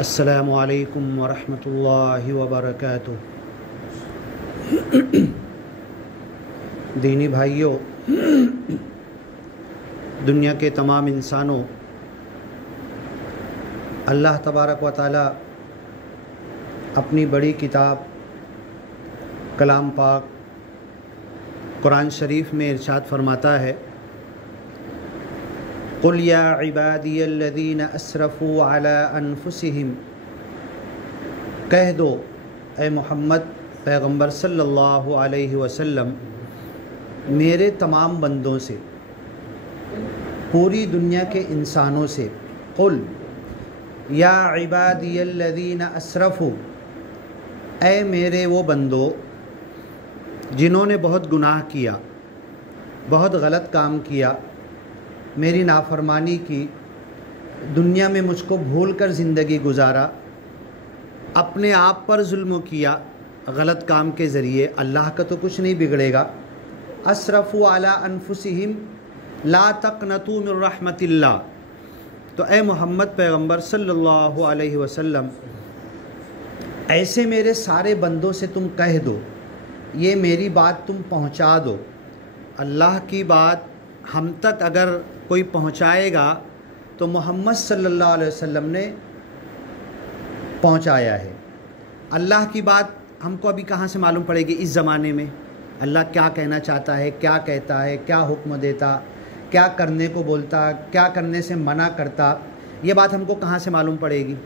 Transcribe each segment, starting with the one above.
अस्सलामु अलैकुम वरहमतुल्लाहि वबरकातुह। दीनी भाइयों, दुनिया के तमाम इंसानों, अल्लाह तबारक व तआला अपनी बड़ी किताब कलाम पाक कुरान शरीफ में इरशाद फरमाता है, कुल या इबादियल्लज़ीना अस्रफ़ू अला अनफुसिहिम, कह दो ए मोहम्मद पैगंबर सल्लल्लाहु अलैहि वसल्लम मेरे तमाम बंदों से, पूरी दुनिया के इंसानों से, कुल या इबादियल्लज़ीना अस्रफ़ू, ए मेरे वो बंदो जिन्होंने बहुत गुनाह किया, बहुत गलत काम किया, मेरी नाफरमानी की, दुनिया में मुझको भूल कर ज़िंदगी गुजारा, अपने आप पर जुल्म किया गलत काम के ज़रिए, अल्लाह का तो कुछ नहीं बिगड़ेगा। अस्रफ़ु अला अनफुसिहिम ला तक़नतू मिन रहमतिल्लाह, तो ए मोहम्मद पैगंबर सल्लल्लाहु अलैहि वसल्लम ऐसे मेरे सारे बंदों से तुम कह दो, ये मेरी बात तुम पहुँचा दो। अल्लाह की बात हम तक अगर कोई पहुँचाएगा तो मोहम्मद सल्लल्लाहु अलैहि वसल्लम ने पहुँचाया है। अल्लाह की बात हमको अभी कहाँ से मालूम पड़ेगी इस ज़माने में? अल्लाह क्या कहना चाहता है, क्या कहता है, क्या हुक्म देता, क्या करने को बोलता, क्या करने से मना करता, ये बात हमको कहाँ से मालूम पड़ेगी?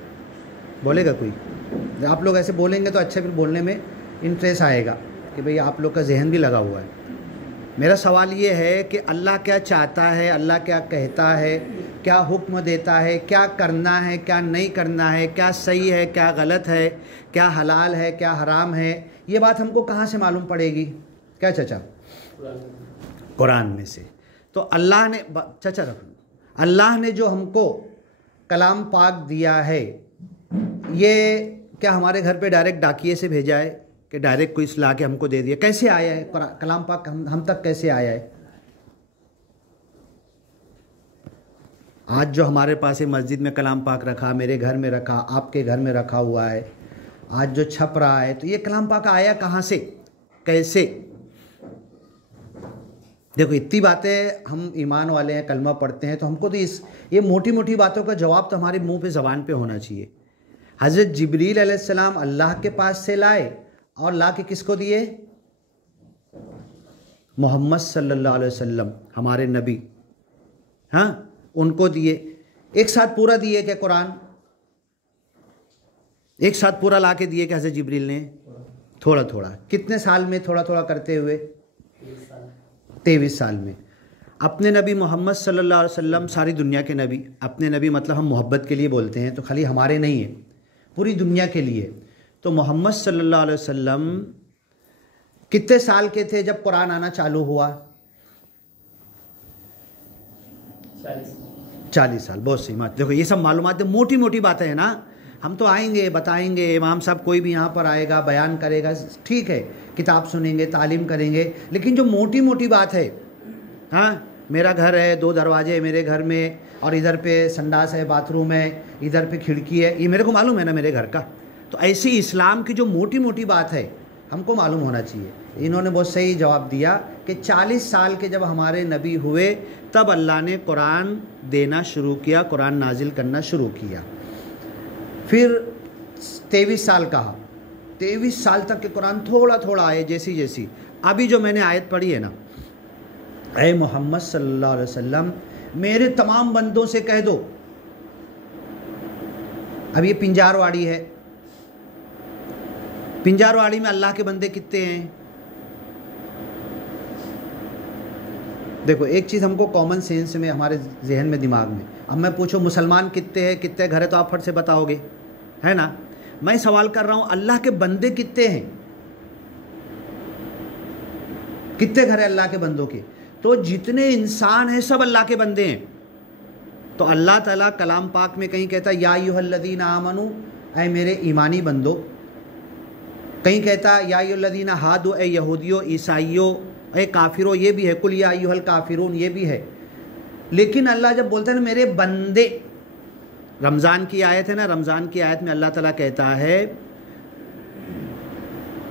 बोलेगा कोई? आप लोग ऐसे बोलेंगे तो अच्छा, फिर बोलने में इंटरेस्ट आएगा कि भाई आप लोग का जहन भी लगा हुआ है। मेरा सवाल ये है कि अल्लाह क्या चाहता है, अल्लाह क्या कहता है, क्या हुक्म देता है, क्या करना है, क्या नहीं करना है, क्या सही है, क्या गलत है, क्या हलाल है, क्या हराम है, ये बात हमको कहाँ से मालूम पड़ेगी? क्या चाचा? कुरान में से। तो अल्लाह ने, चाचा रख लो, अल्लाह ने जो हमको कलाम पाक दिया है, ये क्या हमारे घर पे डायरेक्ट डाकिए से भेजा है कि डायरेक्ट कोई ला के हमको दे दिया? कैसे आया है कलाम पाक हम तक कैसे आया है? आज जो हमारे पास है मस्जिद में कलाम पाक रखा, मेरे घर में रखा, आपके घर में रखा हुआ है, आज जो छप रहा है, तो ये कलाम पाक आया कहाँ से, कैसे? देखो इतनी बातें, हम ईमान वाले हैं, कलमा पढ़ते हैं, तो हमको तो ये मोटी मोटी बातों का जवाब तो हमारे मुंह पे ज़बान पे होना चाहिए। हज़रत जिब्रील अलैहिस्सलाम अल्लाह के पास से लाए और ला के किसको दिए? मोहम्मद सल्लल्लाहु अलैहि वसल्लम, हमारे नबी, हाँ, उनको दिए। एक साथ पूरा दिए क्या कुरान? एक साथ पूरा ला के दिए क्या हज़रत जिब्रील ने? थोड़ा थोड़ा। कितने साल में थोड़ा थोड़ा करते हुए? 23 साल में। अपने नबी मोहम्मद सल्लल्लाहु अलैहि वसल्लम, सारी दुनिया के नबी, अपने नबी मतलब हम मोहब्बत के लिए बोलते हैं, तो खाली हमारे नहीं है, पूरी दुनिया के लिए। तो मोहम्मद सल्लल्लाहु अलैहि वसल्लम कितने साल के थे जब कुरान आना चालू हुआ? 40 साल। बहुत सही बात। देखो ये सब मालूमात मोटी मोटी बातें हैं ना, हम तो आएंगे, बताएंगे, इमाम साहब कोई भी यहाँ पर आएगा, बयान करेगा, ठीक है, किताब सुनेंगे, तालीम करेंगे, लेकिन जो मोटी मोटी बात है, हाँ, मेरा घर है, 2 दरवाजे मेरे घर में, और इधर पे संडास है, बाथरूम है, इधर पे खिड़की है, ये मेरे को मालूम है ना मेरे घर का। तो ऐसी इस्लाम की जो मोटी मोटी बात है हमको मालूम होना चाहिए। इन्होंने बहुत सही जवाब दिया कि 40 साल के जब हमारे नबी हुए तब अल्लाह ने कुरान देना शुरू किया, कुरान नाजिल करना शुरू किया। फिर 23 साल कहा, 23 साल तक के कुरान थोड़ा थोड़ा आए, जैसी जैसी। अभी जो मैंने आयत पढ़ी है ना, ऐ मोहम्मद सल्लल्लाहु अलैहि वसल्लम मेरे तमाम बंदों से कह दो। अब ये पिंजारवाड़ी है, पिंजारवाड़ी में अल्लाह के बंदे कितने हैं? देखो एक चीज़ हमको कॉमन सेंस में, हमारे जहन में, दिमाग में, अब मैं पूछूं मुसलमान कितने हैं, कितने घर है, तो आप फट से बताओगे, है ना? मैं सवाल कर रहा हूं अल्लाह के बंदे कितने हैं, कितने घर है अल्लाह के बंदों के? तो जितने इंसान हैं सब अल्लाह के बंदे हैं। तो अल्लाह ताला कलाम पाक में कहीं कहता या अय्युहल्लज़ीना आमनू, ऐ मेरे ईमानी बंदो, कहीं कहता या अय्युहल्लज़ीना हादू, ऐ यहूदियों, ईसाइयों, ऐ काफिरों, ये भी है, कुल या अय्युहल काफिरून, ये भी है। लेकिन अल्लाह जब बोलता है ना मेरे बंदे, रमज़ान की आयत है ना, रमज़ान की आयत में अल्लाह ताला कहता है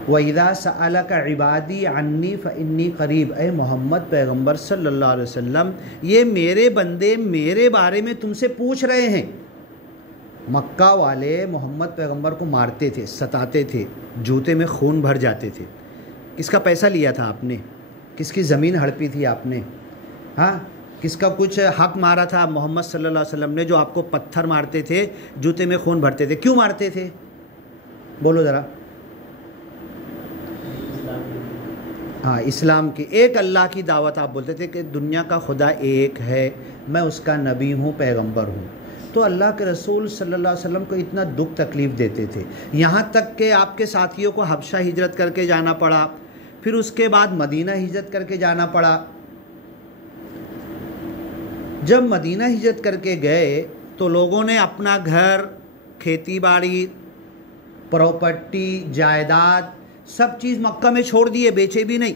वइज़ा सअलका इबादी अन्नी फ़इन्नी क़रीब। ए मोहम्मद पैगंबर सल्लल्लाहु अलैहि वसल्लम, ये मेरे बंदे मेरे बारे में तुमसे पूछ रहे हैं। मक्का वाले मोहम्मद पैगंबर को मारते थे, सताते थे, जूते में खून भर जाते थे। किसका पैसा लिया था आपने? किसकी ज़मीन हड़पी थी आपने? हाँ, किसका कुछ हक मारा था मोहम्मद सल्लल्लाहु अलैहि वसल्लम ने, जो आपको पत्थर मारते थे, जूते में खून भरते थे? क्यों मारते थे? बोलो ज़रा। हाँ, इस्लाम की, एक अल्लाह की दावत आप बोलते थे कि दुनिया का खुदा एक है, मैं उसका नबी हूँ, पैगंबर हूँ। तो अल्लाह के रसूल सल्लल्लाहु अलैहि वसल्लम को इतना दुख तकलीफ़ देते थे, यहाँ तक कि आपके साथियों को हबशा हिजरत करके जाना पड़ा, फिर उसके बाद मदीना हिजरत करके जाना पड़ा। जब मदीना हिजरत करके गए तो लोगों ने अपना घर, खेती बाड़ी, प्रॉपर्टी, जायदाद, सब चीज़ मक्का में छोड़ दिए, बेचे भी नहीं।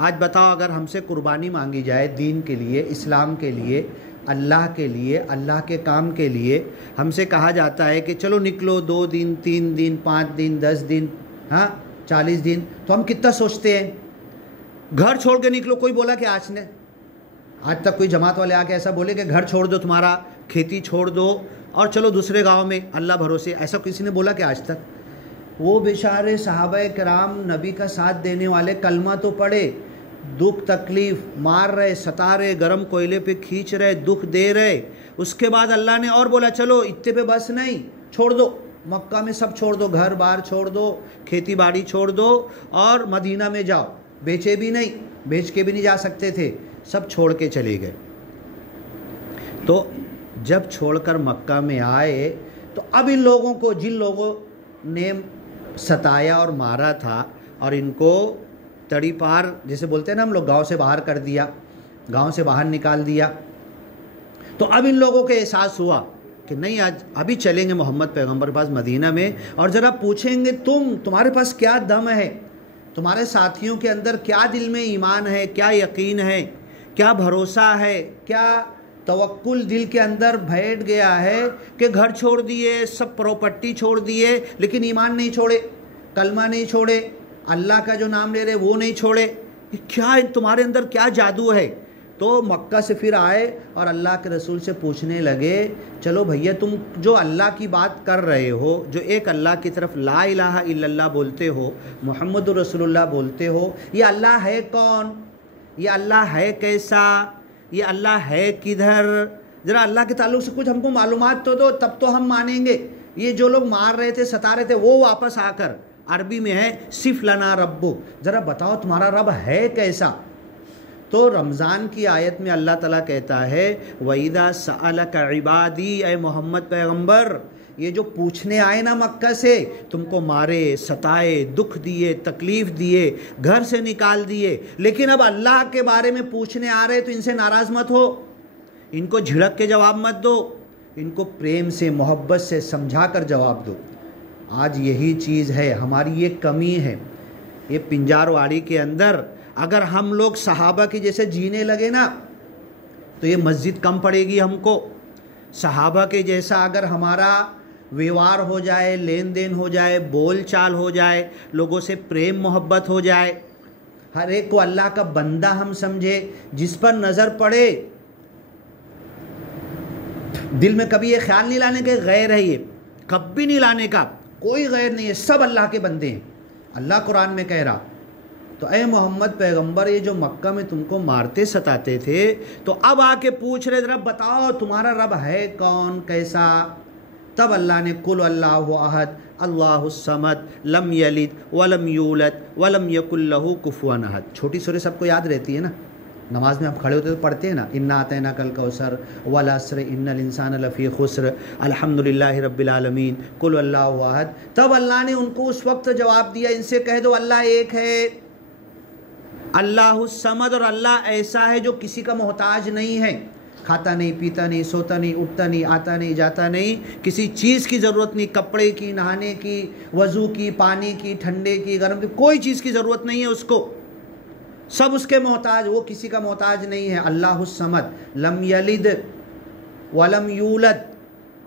आज बताओ, अगर हमसे कुर्बानी मांगी जाए दीन के लिए, इस्लाम के लिए, अल्लाह के लिए, अल्लाह के काम के लिए, हमसे कहा जाता है कि चलो निकलो 2 दिन, 3 दिन, 5 दिन, 10 दिन, हाँ 40 दिन, तो हम कितना सोचते हैं? घर छोड़ के निकलो, कोई बोला कि आज तक कोई जमात वाले आके ऐसा बोले कि घर छोड़ दो, तुम्हारा खेती छोड़ दो और चलो दूसरे गांव में अल्लाह भरोसे? ऐसा किसी ने बोला कि आज तक? वो बेचारे सहाबा कराम नबी का साथ देने वाले कलमा तो पढ़े, दुख तकलीफ़, मार रहे, सता रहे, गर्म कोयले पे खींच रहे, दुख दे रहे। उसके बाद अल्लाह ने और बोला चलो इत्ते पे बस नहीं, छोड़ दो, मक्का में सब छोड़ दो, घर बार छोड़ दो, खेती बाड़ी छोड़ दो और मदीना में जाओ। बेचे भी नहीं, बेच के भी नहीं जा सकते थे, सब छोड़ के चले गए। तो जब छोड़कर मक्का में आए तो अब इन लोगों को, जिन लोगों ने सताया और मारा था और इनको तड़ी पार, जैसे बोलते हैं ना हम लोग, गांव से बाहर कर दिया, गांव से बाहर निकाल दिया, तो अब इन लोगों को एहसास हुआ कि नहीं, आज अभी चलेंगे मोहम्मद पैगंबर के पास मदीना में और ज़रा पूछेंगे तुम्हारे पास क्या दम है, तुम्हारे साथियों के अंदर क्या दिल में ईमान है, क्या यकीन है, क्या भरोसा है, क्या तवक्कुल दिल के अंदर बैठ गया है कि घर छोड़ दिए, सब प्रॉपर्टी छोड़ दिए, लेकिन ईमान नहीं छोड़े, कलमा नहीं छोड़े, अल्लाह का जो नाम ले रहे वो नहीं छोड़े, क्या तुम्हारे अंदर क्या जादू है? तो मक्का से फिर आए और अल्लाह के रसूल से पूछने लगे, चलो भैया, तुम जो अल्लाह की बात कर रहे हो, जो एक अल्लाह की तरफ ला इलाहा इल्लल्लाह बोलते हो, मुहम्मदुर रसूलुल्लाह बोलते हो, ये अल्लाह है कौन? ये अल्लाह है कैसा? ये अल्लाह है किधर? ज़रा अल्लाह के ताल्लुक़ से कुछ हमको मालूमात तो दो, तब तो हम मानेंगे। ये जो लोग मार रहे थे, सता रहे थे, वो वापस आकर, अरबी में है सिफ लना रब्बु, ज़रा बताओ तुम्हारा रब है कैसा? तो रमज़ान की आयत में अल्लाह ताला कहता है वइदा सअलका इबादी, ए मोहम्मद पैगंबर, ये जो पूछने आए ना मक्का से, तुमको मारे, सताए, दुख दिए, तकलीफ़ दिए, घर से निकाल दिए, लेकिन अब अल्लाह के बारे में पूछने आ रहे तो इनसे नाराज़ मत हो, इनको झिड़क के जवाब मत दो, इनको प्रेम से, मोहब्बत से समझा कर जवाब दो। आज यही चीज़ है, हमारी ये कमी है। ये पिंजारवाड़ी के अंदर अगर हम लोग सहाबा की जैसे जीने लगे ना, तो ये मस्जिद कम पड़ेगी हमको। सहाबा के जैसा अगर हमारा व्यवहार हो जाए, लेन देन हो जाए, बोल चाल हो जाए, लोगों से प्रेम मोहब्बत हो जाए, हर एक को अल्लाह का बंदा हम समझे, जिस पर नज़र पड़े दिल में कभी ये ख्याल नहीं लाने के गैर है, ये कभी नहीं लाने का, कोई गैर नहीं है, सब अल्लाह के बंदे हैं। अल्लाह कुरान में कह रहा, तो ए मोहम्मद पैगंबर, ये जो मक्का में तुमको मारते सताते थे, तो अब आके पूछ रहे, रब बताओ तुम्हारा रब है कौन, कैसा? तब अल्लाह ने कुल अल्लाहु अहद अल्लाहुस समद लम यलिद वलम यूलद वलम यकुल लहू कुफुवन अहद, छोटी सूरह सबको याद रहती है ना, नमाज में आप खड़े होते तो पढ़ते हैं ना, इन्ना आतैना कल कौसर वल अस्र इन्नल इंसान लफ़ी खुस्र अल्हम्दुलिल्लाहि रब्बिल आलमीन कुल अल्लाहु अहद। तब अल्लाह ने उनको उस वक्त जवाब दिया, इनसे कह दो अल्लाह एक है, अल्लाहुस समद, और अल्लाह ऐसा है जो किसी का मोहताज नहीं है, खाता नहीं, पीता नहीं, सोता नहीं, उठता नहीं, आता नहीं, जाता नहीं, किसी चीज़ की ज़रूरत नहीं, कपड़े की, नहाने की, वज़ू की, पानी की, ठंडे की, गर्म की, कोई चीज़ की ज़रूरत नहीं है उसको, सब उसके मोहताज, वो किसी का मोहताज नहीं है। अल्लाहुस समद लम यलिद वलम यूलद,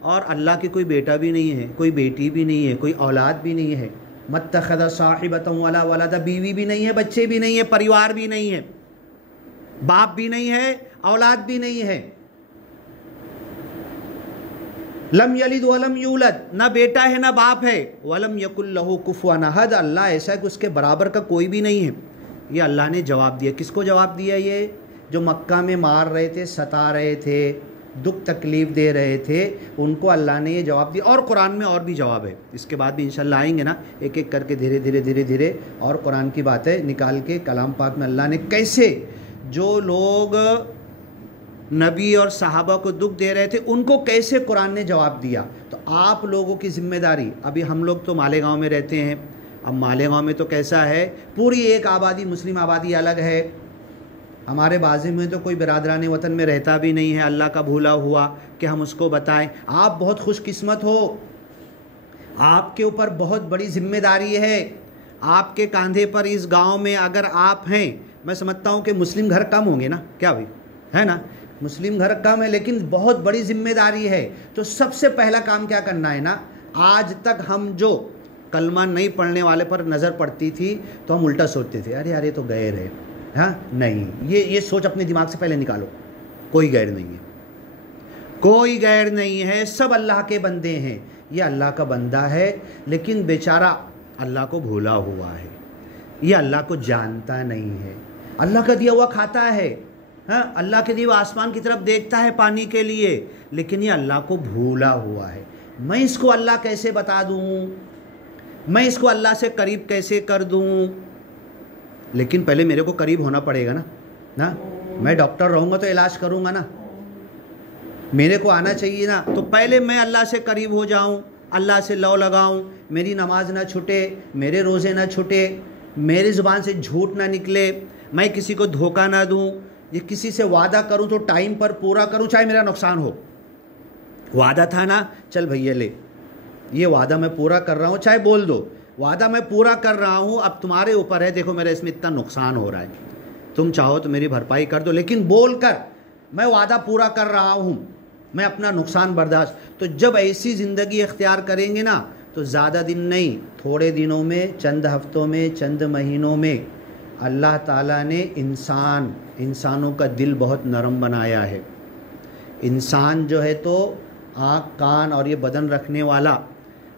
और अल्लाह की कोई बेटा भी नहीं है, कोई बेटी भी नहीं है, कोई औलाद भी नहीं है। मत्तखज़ साहिबतन वला वलद, बीवी भी नहीं है, बच्चे भी नहीं है, परिवार भी नहीं है, बाप भी नहीं है, औलाद भी नहीं है। लम यलिद वलम यूलद, ना बेटा है ना बाप है। वलम यकुल लहू कुफुवन अहद, अल्लाह ऐसा है कि उसके बराबर का कोई भी नहीं है। ये अल्लाह ने जवाब दिया। किसको जवाब दिया? ये जो मक्का में मार रहे थे, सता रहे थे, दुख तकलीफ़ दे रहे थे, उनको अल्लाह ने ये जवाब दिया। और कुरान में और भी जवाब है, इसके बाद भी इंशाल्लाह आएंगे ना, एक एक करके धीरे धीरे धीरे धीरे और कुरान की बातें निकाल के कलाम पाक में अल्लाह ने कैसे जो लोग नबी और सहाबा को दुख दे रहे थे उनको कैसे कुरान ने जवाब दिया। तो आप लोगों की जिम्मेदारी, अभी हम लोग तो मालेगांव में रहते हैं, अब मालेगांव में तो कैसा है, पूरी एक आबादी, मुस्लिम आबादी अलग है। हमारे बाज़ी में तो कोई बिरादरान वतन में रहता भी नहीं है, अल्लाह का भूला हुआ, कि हम उसको बताएं। आप बहुत खुशकिस्मत हो, आपके ऊपर बहुत बड़ी जिम्मेदारी है। आपके कंधे पर इस गांव में अगर आप हैं, मैं समझता हूं कि मुस्लिम घर कम होंगे ना, क्या भाई, है ना, मुस्लिम घर कम है, लेकिन बहुत बड़ी जिम्मेदारी है। तो सबसे पहला काम क्या करना है ना, आज तक हम जो कलमा नहीं पढ़ने वाले पर नज़र पड़ती थी तो हम उल्टा सोचते थे, अरे यार ये तो गैर है। हाँ नहीं, ये सोच अपने दिमाग से पहले निकालो, कोई गैर नहीं है, कोई गैर नहीं है, सब अल्लाह के बंदे हैं। ये अल्लाह का बंदा है, लेकिन बेचारा अल्लाह को भूला हुआ है, ये अल्लाह को जानता नहीं है। अल्लाह का दिया हुआ खाता है, हाँ, अल्लाह के दिए हुए आसमान की तरफ देखता है पानी के लिए, लेकिन ये अल्लाह को भूला हुआ है। मैं इसको अल्लाह कैसे बता दूँ, मैं इसको अल्लाह से करीब कैसे कर दूँ? लेकिन पहले मेरे को करीब होना पड़ेगा ना। मैं डॉक्टर रहूँगा तो इलाज करूँगा ना, मेरे को आना चाहिए ना। तो पहले मैं अल्लाह से करीब हो जाऊँ, अल्लाह से लौ लगाऊँ, मेरी नमाज ना छूटे, मेरे रोज़े ना छूटे, मेरी ज़ुबान से झूठ ना निकले, मैं किसी को धोखा ना दूँ, ये किसी से वादा करूँ तो टाइम पर पूरा करूँ, चाहे मेरा नुकसान हो। वादा था ना, चल भैया ले, ये वादा मैं पूरा कर रहा हूँ, चाहे बोल दो वादा मैं पूरा कर रहा हूँ, अब तुम्हारे ऊपर है, देखो मेरे इसमें इतना नुकसान हो रहा है, तुम चाहो तो मेरी भरपाई कर दो, लेकिन बोल कर मैं वादा पूरा कर रहा हूँ, मैं अपना नुकसान बर्दाश्त। तो जब ऐसी ज़िंदगी इख्तियार करेंगे ना, तो ज़्यादा दिन नहीं, थोड़े दिनों में, चंद हफ्तों में, चंद महीनों में अल्लाह ताला ने इंसानों का दिल बहुत नरम बनाया है। इंसान जो है तो आँख, कान और ये बदन रखने वाला,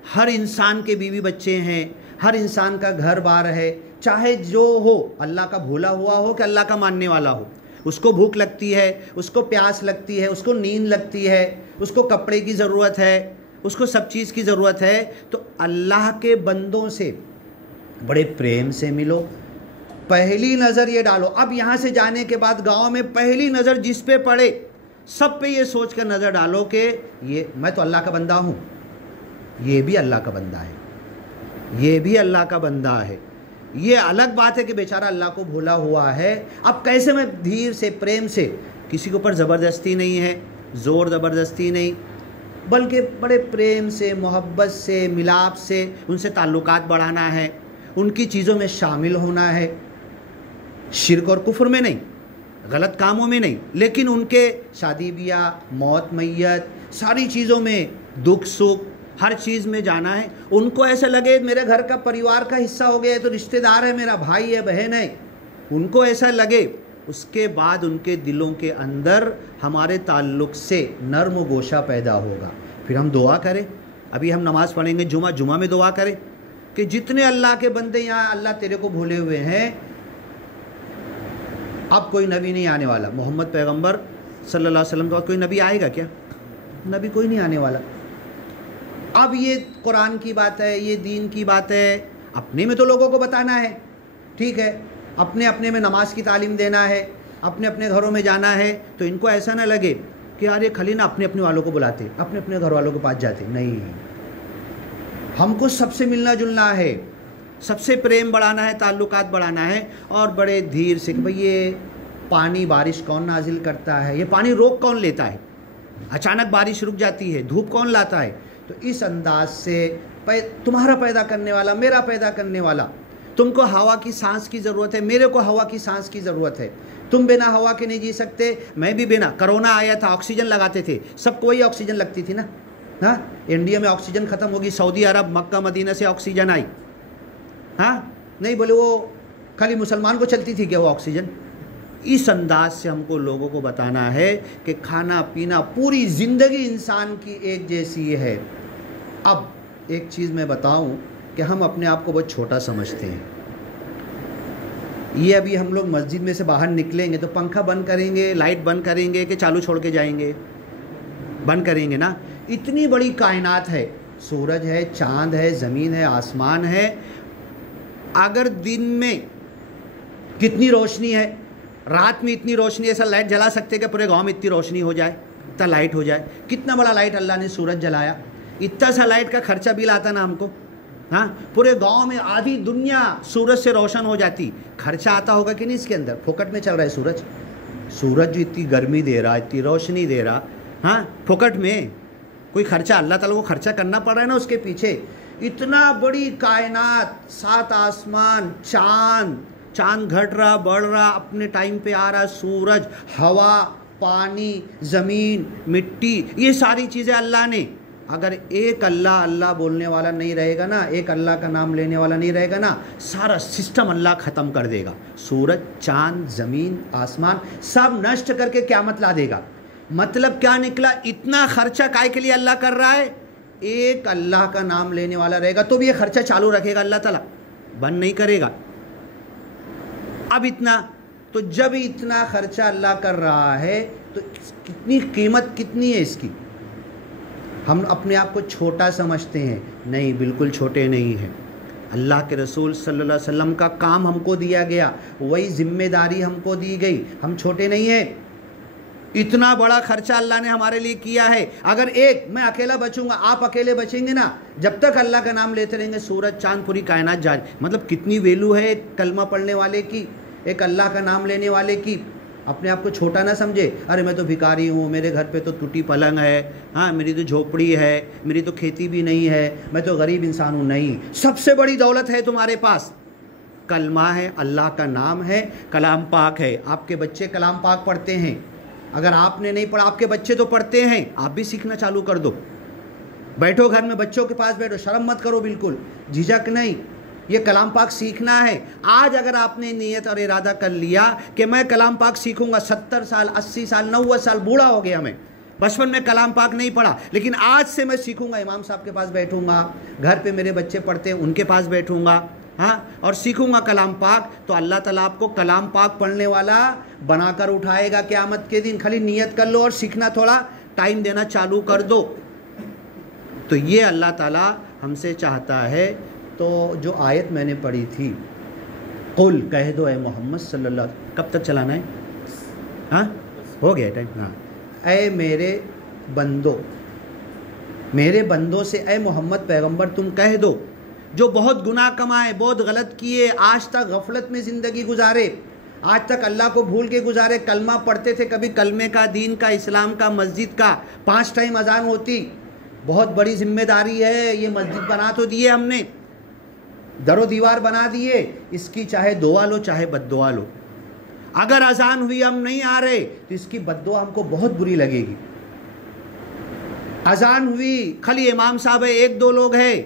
हर इंसान के बीवी बच्चे हैं, हर इंसान का घर बार है, चाहे जो हो, अल्लाह का भूला हुआ हो कि अल्लाह का मानने वाला हो, उसको भूख लगती है, उसको प्यास लगती है, उसको नींद लगती है, उसको कपड़े की ज़रूरत है, उसको सब चीज़ की ज़रूरत है। तो अल्लाह के बंदों से बड़े प्रेम से मिलो, पहली नज़र ये डालो। अब यहाँ से जाने के बाद गाँव में पहली नज़र जिस पे पड़े, सब पे ये सोच कर नज़र डालो कि ये मैं तो अल्लाह का बंदा हूँ, ये भी अल्लाह का बंदा है, ये भी अल्लाह का बंदा है। ये अलग बात है कि बेचारा अल्लाह को भूला हुआ है। अब कैसे मैं धीर से, प्रेम से, किसी के ऊपर ज़बरदस्ती नहीं है, ज़ोर ज़बरदस्ती नहीं, बल्कि बड़े प्रेम से, मोहब्बत से, मिलाप से उनसे ताल्लुकात बढ़ाना है, उनकी चीज़ों में शामिल होना है, शिर्क और कुफ्र में नहीं, गलत कामों में नहीं, लेकिन उनके शादी ब्याह, मौत, मैयत, सारी चीज़ों में, दुख सुख, हर चीज़ में जाना है। उनको ऐसा लगे मेरे घर का परिवार का हिस्सा हो गया, तो रिश्तेदार है, मेरा भाई है, बहन है, उनको ऐसा लगे। उसके बाद उनके दिलों के अंदर हमारे ताल्लुक़ से नर्म गोशा पैदा होगा। फिर हम दुआ करें, अभी हम नमाज़ पढ़ेंगे, जुमा में दुआ करें कि जितने अल्लाह के बंदे यहाँ अल्लाह तेरे को भूले हुए हैं, अब कोई नबी नहीं आने वाला, मोहम्मद पैगंबर सल्लल्लाहु अलैहि वसल्लम के बाद कोई नबी आएगा क्या? नबी कोई नहीं आने वाला। अब ये कुरान की बात है, ये दीन की बात है, अपने में तो लोगों को बताना है, ठीक है, अपने अपने में नमाज की तालीम देना है, अपने अपने घरों में जाना है। तो इनको ऐसा ना लगे कि यार ये खाली ना अपने अपने वालों को बुलाते, अपने अपने घर वालों के पास जाते, नहीं, हमको सबसे मिलना जुलना है, सबसे प्रेम बढ़ाना है, ताल्लुकात बढ़ाना है। और बड़े धीर से कि भाई ये पानी, बारिश कौन नाजिल करता है, ये पानी रोक कौन लेता है, अचानक बारिश रुक जाती है, धूप कौन लाता है। तो इस अंदाज से तुम्हारा पैदा करने वाला, मेरा पैदा करने वाला, तुमको हवा की सांस की ज़रूरत है, मेरे को हवा की सांस की ज़रूरत है, तुम बिना हवा के नहीं जी सकते, मैं भी बिना। कोरोना आया था, ऑक्सीजन लगाते थे, सबको वही ऑक्सीजन लगती थी ना, हाँ, इंडिया में ऑक्सीजन ख़त्म होगी, सऊदी अरब मक्का मदीना से ऑक्सीजन आई, हाँ नहीं, बोले वो खाली मुसलमान को चलती थी क्या वो ऑक्सीजन? इस अंदाज से हमको लोगों को बताना है कि खाना पीना पूरी ज़िंदगी इंसान की एक जैसी है। अब एक चीज़ मैं बताऊं कि हम अपने आप को बहुत छोटा समझते हैं। ये अभी हम लोग मस्जिद में से बाहर निकलेंगे तो पंखा बंद करेंगे, लाइट बंद करेंगे कि चालू छोड़ के जाएंगे? बंद करेंगे ना। इतनी बड़ी कायनात है, सूरज है, चांद है, ज़मीन है, आसमान है। अगर दिन में कितनी रोशनी है, रात में इतनी रोशनी, ऐसा लाइट जला सकते कि पूरे गांव में इतनी रोशनी हो जाए, इतना लाइट हो जाए? कितना बड़ा लाइट अल्लाह ने सूरज जलाया, इतना सा लाइट का खर्चा बिल आता ना हमको। हाँ, पूरे गांव में आधी दुनिया सूरज से रोशन हो जाती। खर्चा आता होगा कि नहीं इसके अंदर? फोकट में चल रहा है सूरज। सूरज जो इतनी गर्मी दे रहा, इतनी रोशनी दे रहा, हाँ फोकट में, कोई खर्चा अल्लाह ताला को खर्चा करना पड़ रहा है ना उसके पीछे। इतना बड़ी कायनात, 7 आसमान, चांद घट रहा, बढ़ रहा, अपने टाइम पे आ रहा, सूरज, हवा, पानी, ज़मीन, मिट्टी, ये सारी चीज़ें अल्लाह ने। अगर एक अल्लाह अल्लाह बोलने वाला नहीं रहेगा ना, एक अल्लाह का नाम लेने वाला नहीं रहेगा ना, सारा सिस्टम अल्लाह ख़त्म कर देगा। सूरज, चांद, ज़मीन, आसमान सब नष्ट करके क़यामत ला देगा। मतलब क्या निकला? इतना खर्चा काय के लिए अल्लाह कर रहा है? एक अल्लाह का नाम लेने वाला रहेगा तो भी ये खर्चा चालू रखेगा अल्लाह ताला, बंद नहीं करेगा। अब इतना, तो जब इतना खर्चा अल्लाह कर रहा है तो कितनी कीमत कितनी है इसकी? हम अपने आप को छोटा समझते हैं, नहीं, बिल्कुल छोटे नहीं हैं। अल्लाह के रसूल सल्लल्लाहु अलैहि वसल्लम का काम हमको दिया गया, वही जिम्मेदारी हमको दी गई, हम छोटे नहीं हैं। इतना बड़ा खर्चा अल्लाह ने हमारे लिए किया है। अगर मैं अकेला बचूंगा, आप अकेले बचेंगे ना, जब तक अल्लाह का नाम लेते रहेंगे, सूरज, चांद, पूरी कायनात जारी। मतलब कितनी वैल्यू है एक कलमा पढ़ने वाले की, एक अल्लाह का नाम लेने वाले की। अपने आप को छोटा ना समझे, अरे मैं तो भिखारी हूँ, मेरे घर पे तो टूटी पलंग है, हाँ मेरी तो झोपड़ी है, मेरी तो खेती भी नहीं है, मैं तो गरीब इंसान हूँ। नहीं, सबसे बड़ी दौलत है तुम्हारे पास, कलमा है, अल्लाह का नाम है, कलाम पाक है। आपके बच्चे कलाम पाक पढ़ते हैं, अगर आपने नहीं पढ़ा, आपके बच्चे तो पढ़ते हैं, आप भी सीखना चालू कर दो। बैठो घर में, बच्चों के पास बैठो, शर्म मत करो, बिल्कुल झिझक नहीं, ये कलाम पाक सीखना है। आज अगर आपने नियत और इरादा कर लिया कि मैं कलाम पाक सीखूंगा, 70 साल, 80 साल, 90 साल बूढ़ा हो गया, मैं बचपन में कलाम पाक नहीं पढ़ा, लेकिन आज से मैं सीखूंगा, इमाम साहब के पास बैठूंगा, घर पे मेरे बच्चे पढ़ते हैं उनके पास बैठूंगा, हाँ, और सीखूंगा कलाम पाक, तो अल्लाह ताला आपको कलाम पाक पढ़ने वाला बनाकर उठाएगा क़यामत के दिन। खाली नियत कर लो और सीखना, थोड़ा टाइम देना चालू कर दो। तो ये अल्लाह ताला हमसे चाहता है। तो जो आयत मैंने पढ़ी थी, कुल कह दो ए मोहम्मद सल्लल्लाहु, कब तक चलाना है? हाँ, हो गया टाइम। हाँ, ए मेरे बंदों से ए मोहम्मद पैगंबर तुम कह दो, जो बहुत गुनाह कमाए, बहुत गलत किए, आज तक गफलत में ज़िंदगी गुजारे, आज तक अल्लाह को भूल के गुजारे, कलमा पढ़ते थे, कभी कलमे का, दीन का, इस्लाम का, मस्जिद का, 5 टाइम अजान होती, बहुत बड़ी जिम्मेदारी है। ये मस्जिद बना तो दिए हमने, दरो दीवार बना दिए, इसकी चाहे दुआ लो चाहे बद्दुआ लो। अगर अजान हुई हम नहीं आ रहे तो इसकी बद्दुआ हमको बहुत बुरी लगेगी। अजान हुई, खाली इमाम साहब है, 1-2 लोग हैं,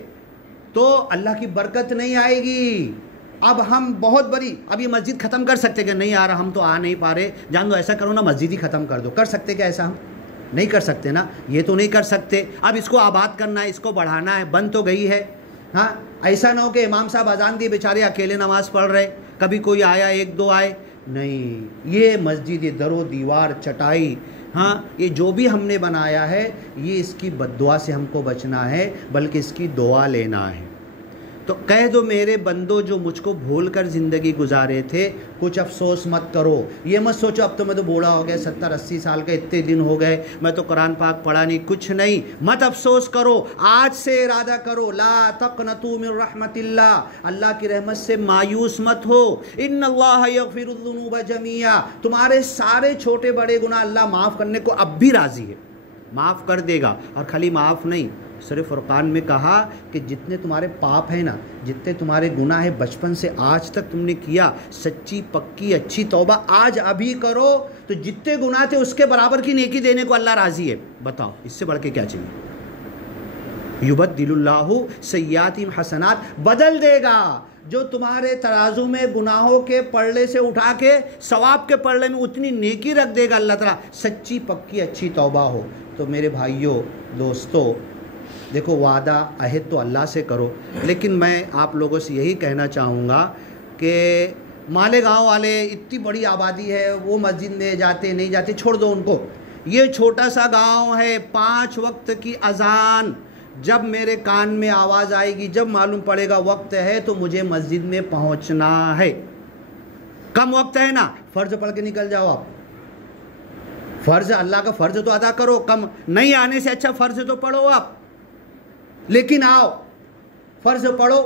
तो अल्लाह की बरकत नहीं आएगी। अब हम बहुत बड़ी, अब ये मस्जिद ख़त्म कर सकते कि नहीं आ रहा, हम तो आ नहीं पा रहे, जान दो ऐसा करो ना, मस्जिद ही ख़त्म कर दो। कर सकते क्या ऐसा? हम नहीं कर सकते ना, ये तो नहीं कर सकते। अब इसको आबाद करना है, इसको बढ़ाना है, बन तो गई है। हाँ, ऐसा ना हो कि इमाम साहब अजान दिए, बेचारे अकेले नमाज़ पढ़ रहे, कभी कोई आया, 1-2 आए, नहीं, ये मस्जिद, ये दरो दीवार, चटाई, हाँ, ये जो भी हमने बनाया है, ये इसकी बद्दुआ से हमको बचना है, बल्कि इसकी दुआ लेना है। तो कह दो मेरे बंदो जो मुझको भूल कर ज़िंदगी गुजारे थे, कुछ अफसोस मत करो। ये मत सोचो अब तो मैं तो बूढ़ा हो गया, 70-80 साल के इतने दिन हो गए, मैं तो कुरान पाक पढ़ा नहीं, कुछ नहीं, मत अफसोस करो। आज से इरादा करो, ला तक़नतू मिन रहमतिल्लाह, अल्लाह की रहमत से मायूस मत हो। इन्नल्लाह यग़फ़िरुज़्ज़ुनूब जमीआ, तुम्हारे सारे छोटे बड़े गुनाह अल्लाह माफ़ करने को अब भी राज़ी है, माफ़ कर देगा। और खाली माफ़ नहीं, सूरह फुरक़ान में कहा कि जितने तुम्हारे पाप हैं ना, जितने तुम्हारे गुनाह है बचपन से आज तक तुमने किया, सच्ची पक्की अच्छी तौबा आज अभी करो, तो जितने गुनाह थे उसके बराबर की नेकी देने को अल्लाह राज़ी है। बताओ, इससे बढ़ के क्या चाहिए? युबद्दिलुल्लाहु सय्यातिहिम हसनात, बदल देगा। जो तुम्हारे तराजू में गुनाहों के पल्ले से उठा के सवाब के पल्ले में उतनी नेकी रख देगा अल्लाह ताला, सच्ची पक्की अच्छी तौबा हो। तो मेरे भाइयों दोस्तों, देखो वादा अहद तो अल्लाह से करो, लेकिन मैं आप लोगों से यही कहना चाहूँगा कि मालेगांव वाले इतनी बड़ी आबादी है, वो मस्जिद में जाते नहीं जाते, छोड़ दो उनको। ये छोटा सा गांव है, 5 वक्त की अजान जब मेरे कान में आवाज़ आएगी, जब मालूम पड़ेगा वक्त है, तो मुझे मस्जिद में पहुंचना है। कम वक्त है ना, फ़र्ज़ पढ़ के निकल जाओ आप। फ़र्ज़ अल्लाह का फ़र्ज़ तो अदा करो, कम नहीं आने से अच्छा फ़र्ज़ तो पढ़ो आप, लेकिन आओ फ़र्ज़ पढ़ो,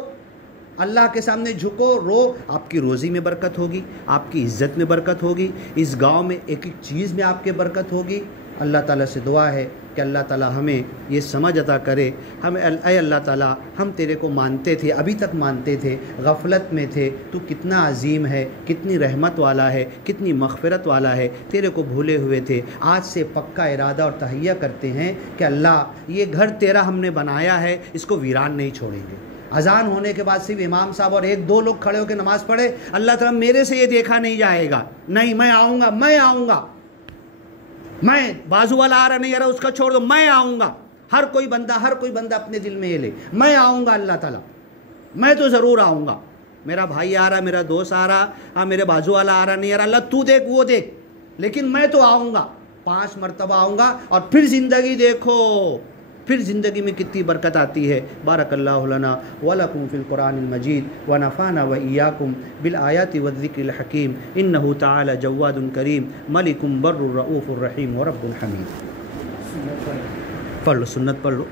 अल्लाह के सामने झुको, रो, आपकी रोज़ी में बरकत होगी, आपकी इज़्ज़त में बरकत होगी, इस गांव में एक एक चीज़ में आपके बरकत होगी। अल्लाह ताला से दुआ है कि अल्लाह ताला हमें ये समझ अता करे। हमें ऐ अल्लाह ताला, हम तेरे को मानते थे, अभी तक मानते थे, गफलत में थे, तू कितना अजीम है, कितनी रहमत वाला है, कितनी मग़फ़िरत वाला है, तेरे को भूले हुए थे। आज से पक्का इरादा और तहैया करते हैं कि अल्लाह ये घर तेरा हमने बनाया है, इसको वीरान नहीं छोड़ेंगे। अजान होने के बाद सिर्फ इमाम साहब और 1-2 लोग खड़े होकर नमाज़ पढ़े, अल्लाह ताला मेरे से ये देखा नहीं जाएगा, नहीं मैं आऊँगा, मैं आऊँगा, मैं बाजू वाला आ रहा नहीं आ रहा उसका छोड़ दो, मैं आऊँगा। हर कोई बंदा अपने दिल में ये ले, मैं आऊँगा अल्लाह ताला, मैं तो ज़रूर आऊँगा। मेरा भाई आ रहा, मेरा दोस्त आ रहा, मेरे बाजू वाला आ रहा नहीं आ रहा, अल्लाह तू देख वो देख, लेकिन मैं तो आऊँगा, 5 मरतबा आऊँगा। और फिर ज़िंदगी देखो, फिर ज़िंदगी में कितनी बरकत आती है। बारकल्लाहु लना व लकुम फ़िल कुरानिल मजीद व नफ़ाना व इय्याकुम बिल आयाति व ज़िक्रिल हकीम इन्नहु तआला जव्वादुन करीम मलिकुम बर्रुर रऊफ़ुर रहीम व रब्बुल हमीद। पढ़ लो, सुन्नत पढ़ लो।